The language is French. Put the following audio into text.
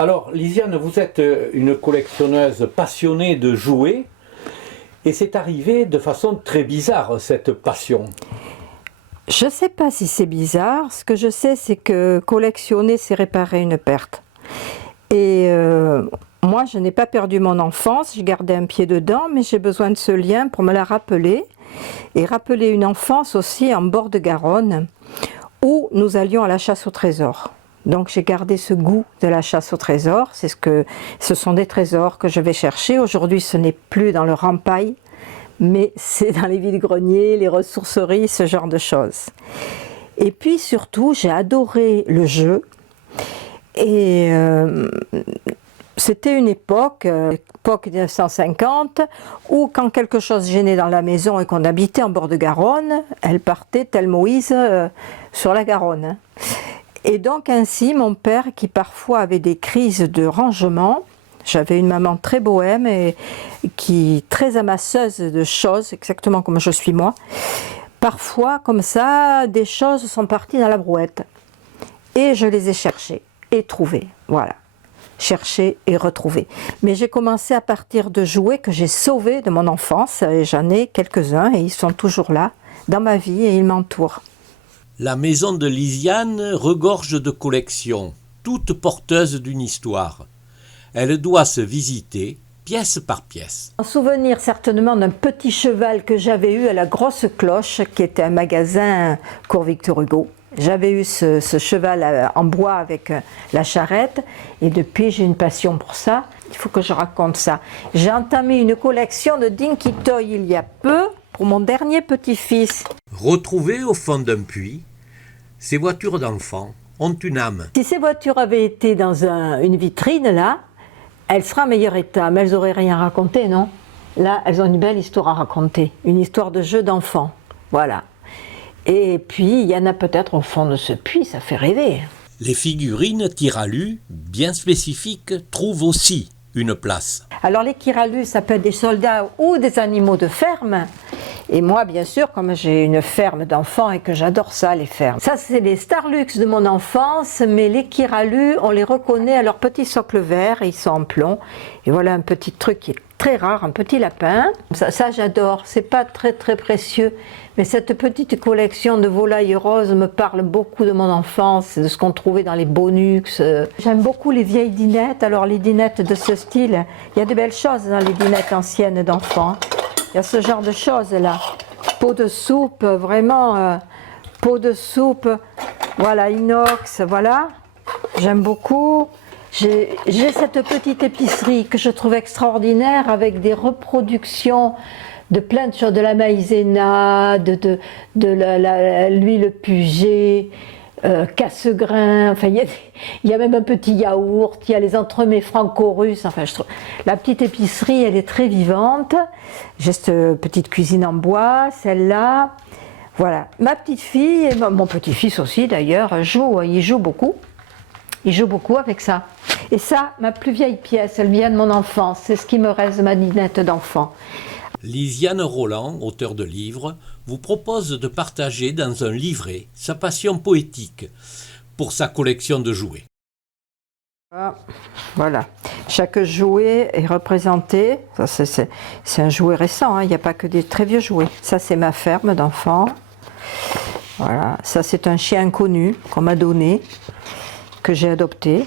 Alors, Lisiane, vous êtes une collectionneuse passionnée de jouets et c'est arrivé de façon très bizarre, cette passion. Je ne sais pas si c'est bizarre. Ce que je sais, c'est que collectionner, c'est réparer une perte. Et moi, je n'ai pas perdu mon enfance, j'ai gardé un pied dedans, mais j'ai besoin de ce lien pour me la rappeler. Et rappeler une enfance aussi en bord de Garonne, où nous allions à la chasse au trésor. Donc j'ai gardé ce goût de la chasse au trésor. Ce sont des trésors que je vais chercher. Aujourd'hui, ce n'est plus dans le Rampaille, mais c'est dans les vides-greniers, les ressourceries, ce genre de choses. Et puis surtout, j'ai adoré le jeu. Et c'était une époque 1950, où quand quelque chose gênait dans la maison et qu'on habitait en bord de Garonne, elle partait tel Moïse sur la Garonne. Et donc ainsi, mon père, qui parfois avait des crises de rangement, j'avais une maman très bohème et qui très amasseuse de choses, exactement comme je suis moi. Parfois, comme ça, des choses sont parties dans la brouette. Et je les ai cherchées et trouvées, voilà. Chercher et retrouver. Mais j'ai commencé à partir de jouets que j'ai sauvés de mon enfance, et j'en ai quelques-uns et ils sont toujours là, dans ma vie, et ils m'entourent. La maison de Lisiane regorge de collections, toutes porteuses d'une histoire. Elle doit se visiter pièce par pièce. En souvenir certainement d'un petit cheval que j'avais eu à la Grosse Cloche, qui était un magasin Cours Victor Hugo. J'avais eu ce cheval en bois avec la charrette et depuis j'ai une passion pour ça. Il faut que je raconte ça. J'ai entamé une collection de Dinky Toy il y a peu pour mon dernier petit-fils. Retrouvées au fond d'un puits, ces voitures d'enfants ont une âme. Si ces voitures avaient été dans une vitrine là, elles seraient en meilleur état, mais elles n'auraient rien raconté, non? Là, elles ont une belle histoire à raconter, une histoire de jeu d'enfant. Voilà. Et puis, il y en a peut-être au fond de ce puits, ça fait rêver. Les figurines Kiralu, bien spécifiques, trouvent aussi une place. Alors les Kiralu, ça peut être des soldats ou des animaux de ferme. Et moi, bien sûr, comme j'ai une ferme d'enfants et que j'adore ça, les fermes. Ça, c'est les Starlux de mon enfance, mais les Kiralu, on les reconnaît à leur petit socle vert, et ils sont en plomb. Et voilà un petit truc qui est très rare, un petit lapin. Ça j'adore, c'est pas très très précieux, mais cette petite collection de volailles roses me parle beaucoup de mon enfance, de ce qu'on trouvait dans les Bonux. J'aime beaucoup les vieilles dinettes. Alors les dinettes de ce style, il y a de belles choses dans les dinettes anciennes d'enfants. Il y a ce genre de choses là. Pot de soupe, vraiment, pot de soupe, voilà, inox, voilà. J'aime beaucoup. J'ai cette petite épicerie que je trouve extraordinaire avec des reproductions de plein de choses, de la maïzena, de l'huile Puget, casse-grain, enfin il y a même un petit yaourt, il y a les entremets franco-russes, enfin je trouve la petite épicerie elle est très vivante. J'ai cette petite cuisine en bois, celle-là, voilà. Ma petite fille et mon petit-fils aussi d'ailleurs il joue beaucoup avec ça. Et ça, ma plus vieille pièce, elle vient de mon enfance, c'est ce qui me reste de ma dinette d'enfant. Lisiane Roland, auteur de livres, vous propose de partager dans un livret sa passion poétique pour sa collection de jouets. Voilà, chaque jouet est représenté, ça c'est un jouet récent, hein. Il n'y a pas que des très vieux jouets. Ça c'est ma ferme d'enfants, voilà. Ça c'est un chien inconnu qu'on m'a donné, que j'ai adopté.